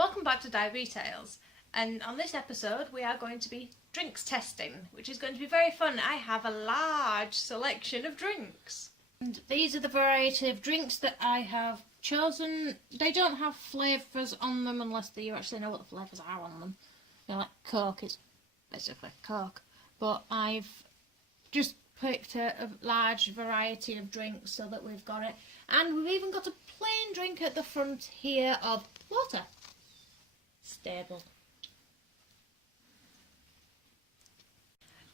Welcome back to Diary Tales, and on this episode we are going to be drinks testing, which is going to be very fun. I have a large selection of drinks. And these are the variety of drinks that I have chosen. They don't have flavours on them unless you actually know what the flavours are on them. You know, like Coke is basically Coke. But I've just picked a large variety of drinks so that we've got it. And we've even got a plain drink at the front here of water. Stable.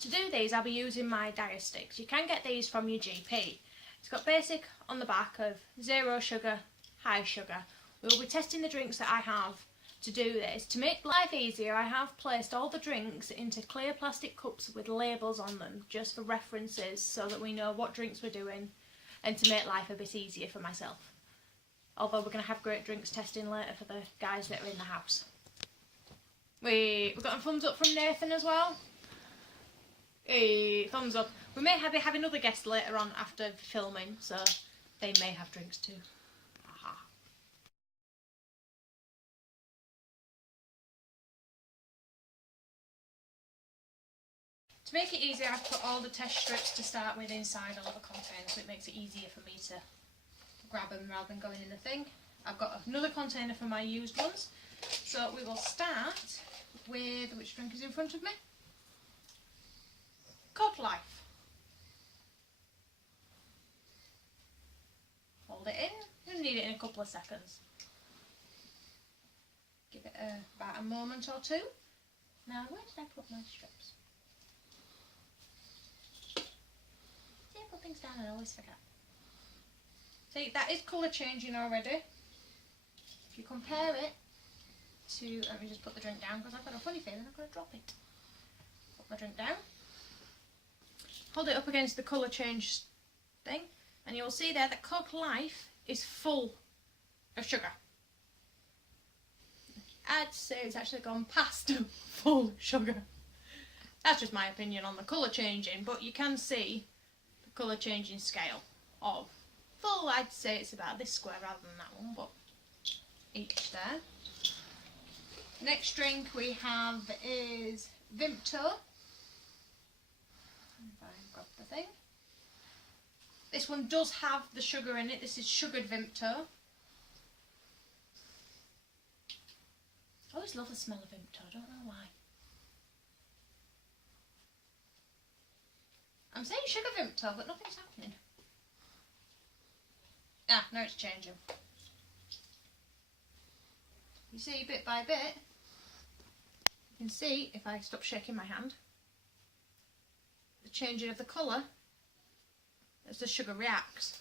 To do these, I'll be using my Diastix. You can get these from your GP. It's got basic on the back of 0 sugar, high sugar. We will be testing the drinks that I have to do this. To make life easier, I have placed all the drinks into clear plastic cups with labels on them, just for references, so that we know what drinks we're doing and to make life a bit easier for myself. Although we're going to have great drinks testing later for the guys that are in the house. We've got a thumbs up from Nathan as well. Hey, thumbs up. We may be having other guests later on after filming, so they may have drinks too. Aha. To make it easier, I've put all the test strips to start with inside a little container, so it makes it easier for me to grab them rather than going in the thing. I've got another container for my used ones. So we will start with, which drink is in front of me? Coke Life. Hold it in. You'll need it in a couple of seconds. Give it about a moment or two. Now, where did I put my strips? See, I put things down and I always forget. See, that is colour changing already. If you compare it to, let me just put the drink down because I've got a funny feeling I'm going to drop it. Put my drink down. Hold it up against the colour change thing and you'll see there that Coke Life is full of sugar. I'd say it's actually gone past full sugar. That's just my opinion on the colour changing, but you can see the colour changing scale of full. I'd say it's about this square rather than that one, but each there. Next drink we have is Vimto. If I grab the thing. This one does have the sugar in it. This is sugared Vimto. I always love the smell of Vimto, I don't know why. I'm saying sugar Vimto, but nothing's happening. Ah, now it's changing. You see, bit by bit, you can see, if I stop shaking my hand, the changing of the colour as the sugar reacts.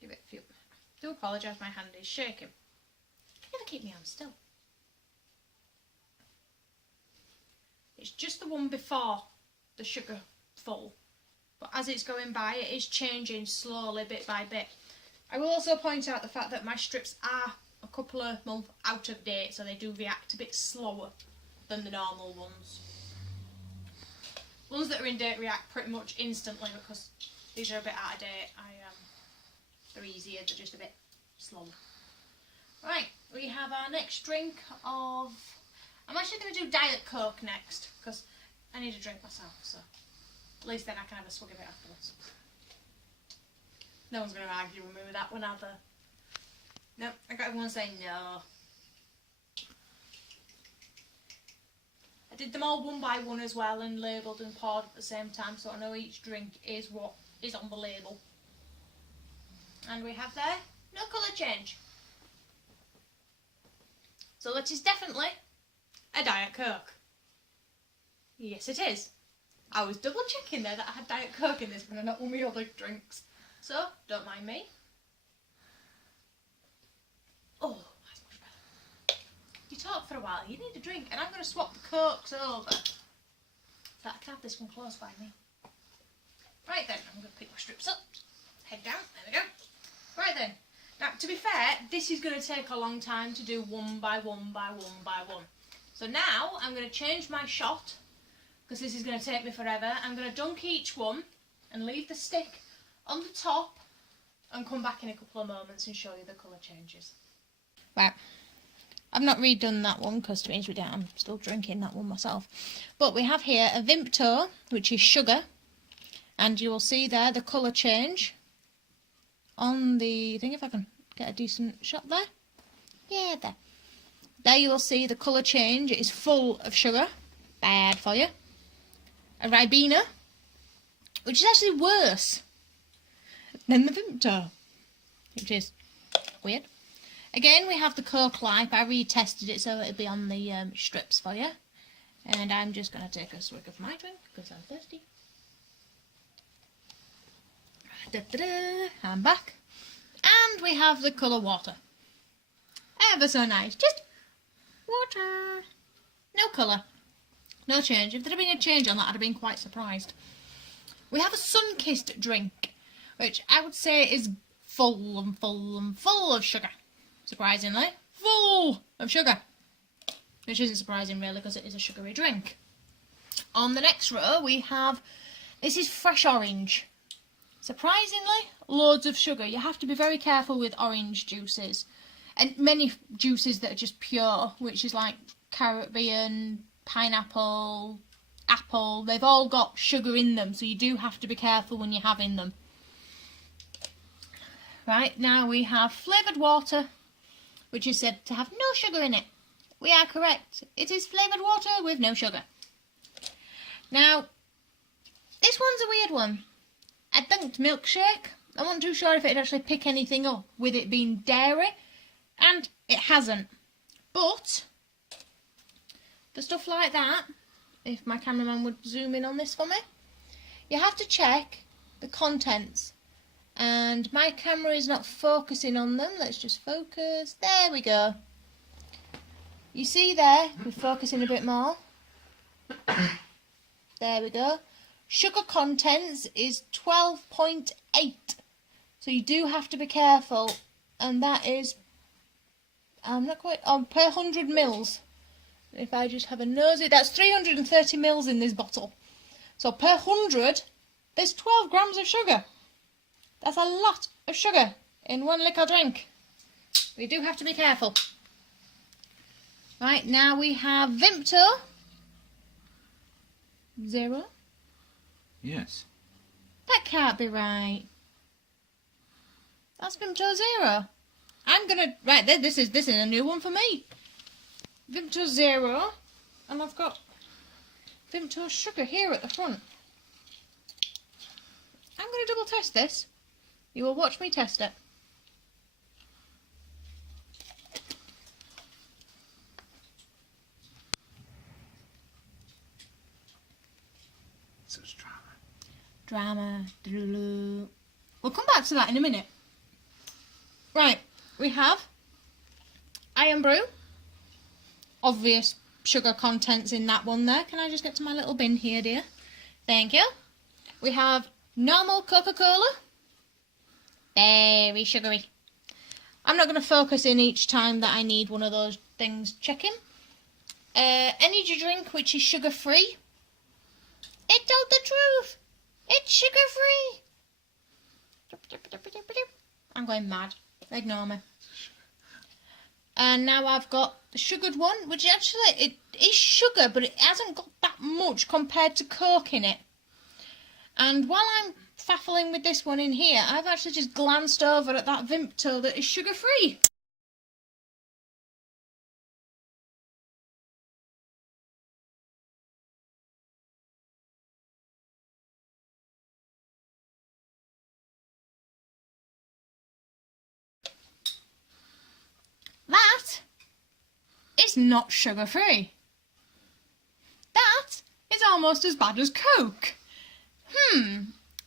Give it a few. I do apologise, my hand is shaking. I can never keep my hand still. It's just the one before the sugar full, but as it's going by, it is changing slowly, bit by bit. I will also point out the fact that my strips are a couple of months out of date, so they do react a bit slower than the normal ones. Ones that are in date react pretty much instantly because these are a bit out of date. They're easier, they're just a bit slower. Right, we have our next drink of... I'm actually going to do Diet Coke next because I need a drink myself, so at least then I can have a swig of it afterwards. No one's going to argue with me with that one, are they? No, I got everyone saying no. I did them all one by one as well and labelled and poured at the same time, so I know each drink is what is on the label. And we have there, no colour change. So that is definitely a Diet Coke. Yes it is. I was double checking there that I had Diet Coke in this one and not one of my other drinks. So, don't mind me. Oh, that's much better. You talk for a while, you need a drink, and I'm going to swap the Cokes over so I can have this one close by me. Right then, I'm going to pick my strips up, head down, there we go. Right then, now to be fair, this is going to take a long time to do one by one by one by one. So now I'm going to change my shot, because this is going to take me forever. I'm going to dunk each one and leave the stick on the top and come back in a couple of moments and show you the colour changes. Right. I've not redone that one because to be honest with you, I'm still drinking that one myself. But we have here a Vimto, which is sugar. And you will see there the colour change on the thing, if I can get a decent shot there. Yeah, there. There you will see the colour change. It is full of sugar. Bad for you. A Ribena, which is actually worse than the Vimto, which is weird. Again, we have the Coke Life. I retested it so it'll be on the strips for you. And I'm just going to take a swig of my drink because I'm thirsty. Da-da-da. I'm back. And we have the colour water. Ever so nice. Just water. No colour. No change. If there had been a change on that, I'd have been quite surprised. We have a sun-kissed drink, which I would say is full and full and full of sugar. Surprisingly. Full of sugar. Which isn't surprising really because it is a sugary drink. On the next row we have, this is fresh orange. Surprisingly, loads of sugar. You have to be very careful with orange juices. And many juices that are just pure, which is like Caribbean, pineapple, apple. They've all got sugar in them, so you do have to be careful when you're having them. Right, now we have flavoured water, which is said to have no sugar in it. We are correct. It is flavoured water with no sugar. Now, this one's a weird one. I dunked milkshake. I wasn't too sure if it'd actually pick anything up with it being dairy, and it hasn't. But for stuff like that, if my cameraman would zoom in on this for me, you have to check the contents. And my camera is not focusing on them. Let's just focus. There we go. You see there, we're focusing a bit more. There we go. Sugar contents is 12.8. So you do have to be careful. And that is, I'm not quite, per 100 mils. If I just have a nosy, that's 330 mils in this bottle. So per 100, there's 12 grams of sugar. That's a lot of sugar in one liquor drink. We do have to be careful. Right, now we have Vimto. Zero. Yes. That can't be right. That's Vimto Zero. I'm gonna, right, this is a new one for me. Vimto Zero. And I've got Vimto Sugar here at the front. I'm gonna double test this. You will watch me test it. Such drama. Drama. We'll come back to that in a minute. Right, we have Iron Brew. Obvious sugar contents in that one there. Can I just get to my little bin here, dear? Thank you. We have normal Coca-Cola. Very sugary. I'm not going to focus in each time that I need one of those things checking. Energy drink, which is sugar-free. It told the truth. It's sugar-free. I'm going mad. Ignore me. And now I've got the sugared one, which actually, it is sugar, but it hasn't got that much compared to Coke in it. And while I'm faffling with this one in here, I've actually just glanced over at that Vimto that is sugar-free. That is not sugar-free. That is almost as bad as Coke.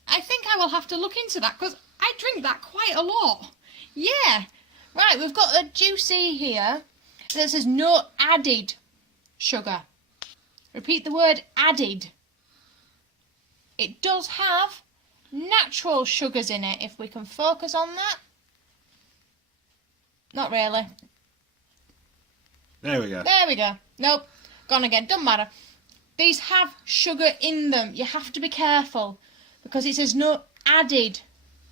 I think I will have to look into that because I drink that quite a lot. Yeah. Right, we've got a juicy here that says no added sugar. Repeat the word added. It does have natural sugars in it, if we can focus on that. Not really. There we go. There we go. Nope. Gone again. Doesn't matter. These have sugar in them. You have to be careful because it says no added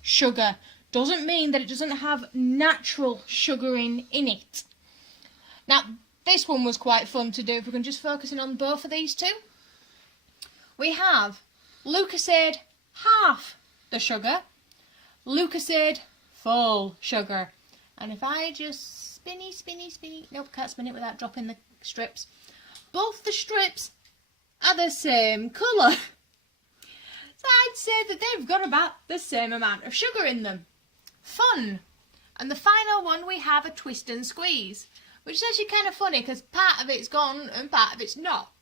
sugar. doesn't mean that it doesn't have natural sugaring in it. Now, this one was quite fun to do if we can just focus in on both of these two. We have Lucozade half the sugar, Lucozade full sugar. And if I just spinny, nope, can't spin it without dropping the strips. Both the strips are the same colour. So I'd say that they've got about the same amount of sugar in them. Fun. And the final one we have a twist and squeeze, which is actually kind of funny because part of it's gone and part of it's not.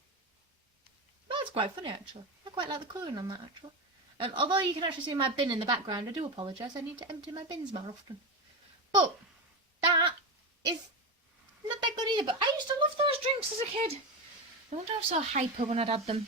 That's quite funny actually. I quite like the colouring on that actually. Although you can actually see my bin in the background, I do apologise. I need to empty my bins more often. But that is not that good either. But I used to love those drinks as a kid. I wonder I was so hyper when I'd had them.